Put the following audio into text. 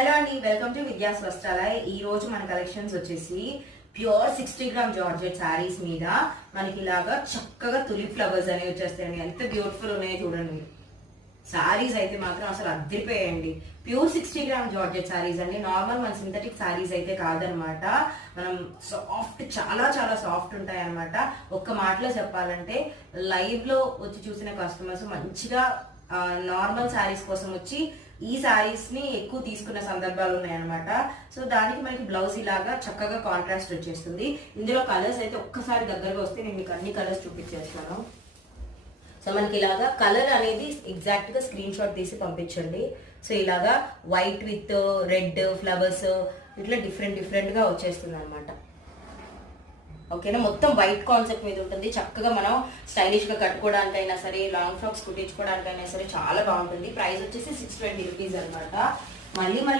Hello అండి, welcome to విద్యా స్వస్థాలయ. ఈ రోజు మన కలెక్షన్స్ వచ్చేసి ప్యూర్ 60 గ్రామ్ జార్జెట్ శారీస్ మీద మనకి ఇలాగా చక్కగా తులిప్ ఫ్లవర్స్ అనేవి వచ్చేస్తాయండి. ఎంత బ్యూటిఫుల్ ఉన్నాయో చూడండి. శారీస్ అయితే మాత్రం అసలు అద్దరిపోయాయండి. ప్యూర్ 60 గ్రామ్ జార్జెట్ శారీస్ అండి. నార్మల్ మన సింథటిక్ శారీస్ అయితే కాదనమాట. మనం సాఫ్ట్, చాలా చాలా సాఫ్ట్ ఉంటాయి అనమాట. ఒక్క మాటలో చెప్పాలంటే లైవ్ లో వచ్చి చూసిన కస్టమర్స్ మంచిగా నార్మల్ శారీస్ కోసం వచ్చి ఈ శారీస్ ని ఎక్కువ తీసుకున్న సందర్భాలు ఉన్నాయన్నమాట. సో దానికి మనకి బ్లౌజ్ ఇలాగా చక్కగా కాంట్రాస్ట్ వచ్చేస్తుంది. ఇందులో కలర్స్ అయితే ఒక్కసారి దగ్గరగా వస్తే నేను మీకు అన్ని కలర్స్ చూపించేస్తాను. సో మనకి ఇలాగా కలర్ అనేది ఎగ్జాక్ట్ గా స్క్రీన్ షాట్ తీసి పంపించండి. సో ఇలాగా వైట్ విత్ రెడ్ ఫ్లవర్స్ ఇట్లా డిఫరెంట్ గా వచ్చేస్తుంది అనమాట. ఓకేనా, మొత్తం వైట్ కాన్సెప్ట్ మీద ఉంటుంది. చక్కగా మనం స్టైలిష్ గా కట్టుకోవడానికైనా సరే, లాంగ్ ఫ్రాక్స్ కుట్టించుకోవడానికైనా సరే చాలా బాగుంటుంది. ప్రైస్ వచ్చేసి 620 రూపీస్ అనమాట. మళ్ళీ